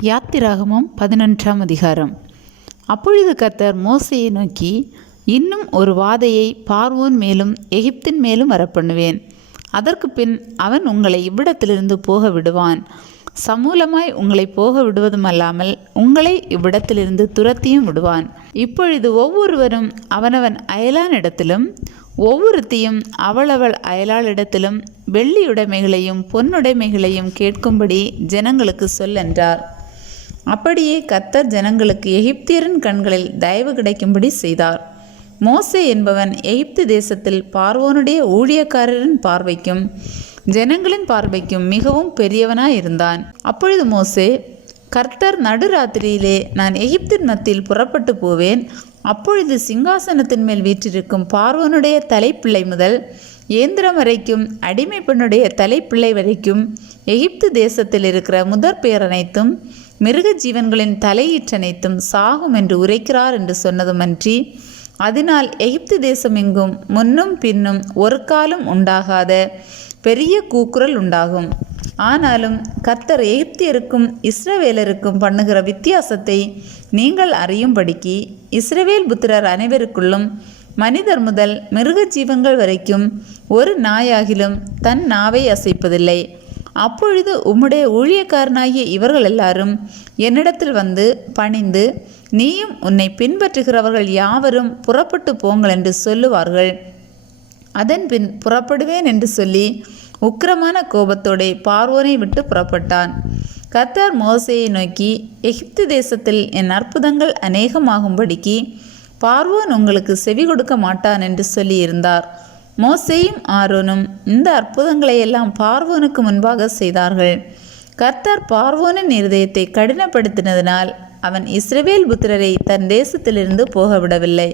யாத்திராகமும் பதினொன்றாம் அதிகாரம். அப்பொழுது கர்த்தர் மோசையை நோக்கி இன்னும் ஒரு வாதையை பார்வோன் மேலும் எகிப்தின் மேலும் வரப்பண்ணுவேன். அதற்கு பின் அவன் உங்களை இவ்விடத்திலிருந்து போக விடுவான். சமூலமாய் உங்களை போக விடுவதுமல்லாமல் உங்களை இவ்விடத்திலிருந்து துரத்தியும் விடுவான். இப்பொழுது ஒவ்வொருவரும் அவனவன் அயலானிடத்திலும் ஒவ்வொருத்தியும் அவளவள் அயலாளிடத்திலும் வெள்ளியுடைமைகளையும் பொன்னுடைமைகளையும் கேட்கும்படி ஜனங்களுக்கு சொல்லென்றார் அப்படியே கர்த்தர் ஜனங்களுக்கு எகிப்தியரின் கண்களில் தயவு கிடைக்கும்படி செய்தார். மோசே என்பவன் எகிப்து தேசத்தில் பார்வோனுடைய ஊழியக்காரரின் பார்வைக்கும் ஜனங்களின் பார்வைக்கும் மிகவும் பெரியவனாய் இருந்தான் அப்பொழுது மோசே கர்த்தர் நடுராத்திரியிலே நான் எகிப்தின் மத்தியில் புறப்பட்டு போவேன். அப்பொழுது சிங்காசனத்தின் மேல் வீற்றிருக்கும் பார்வனுடைய தலைப்பிள்ளை முதல் ஏந்திரம் வரைக்கும் அடிமை பெண்ணுடைய தலைப்பிள்ளை வரைக்கும் எகிப்து தேசத்தில் இருக்கிற முதற் பேர் அனைத்தும் மிருக ஜீவன்களின் தலையீற்றனைத்தும் சாகும் என்று உரைக்கிறார் என்று சொன்னதுமன்றி அதனால் எகிப்து தேசம் எங்கும் முன்னும் பின்னும் ஒரு காலம் உண்டாகாத பெரிய கூக்குரல் உண்டாகும். ஆனாலும் கர்த்தர் எகிப்தியருக்கும் இஸ்ரவேலருக்கும் பண்ணுகிற வித்தியாசத்தை நீங்கள் அறியும்படிக்கு இஸ்ரவேல் புத்திரர் அனைவருக்குள்ளும் மனிதர் முதல் மிருக ஜீவங்கள் வரைக்கும் ஒரு நாயாகிலும் தன் நாவை அசைப்பதில்லை. அப்பொழுது உம்முடைய ஊழியக்காரனாகிய இவர்கள் எல்லாரும் என்னிடத்தில் வந்து பணிந்து நீயும் உன்னை பின்பற்றுகிறவர்கள் யாவரும் புறப்பட்டு போங்கள் என்று சொல்லுவார்கள். அதன் பின் புறப்படுவேன் என்று சொல்லி உக்கிரமான கோபத்தோடே பார்வோனை விட்டு புறப்பட்டான். கர்த்தர் மோசையை நோக்கி எகிப்து தேசத்தில் என் அற்புதங்கள் அநேகமாகும்படிக்கு பார்வோன் உங்களுக்கு செவி கொடுக்க மாட்டான் என்று சொல்லியிருந்தார். மோசேயும் ஆரோனும் இந்த அற்புதங்களை எல்லாம் பார்வோனுக்கு முன்பாக செய்தார்கள். கர்த்தர் பார்வோனின் இருதயத்தை கடினப்படுத்தினதினால் அவன் இஸ்ரவேல் புத்திரரை தன் தேசத்திலிருந்து போகவிடவில்லை.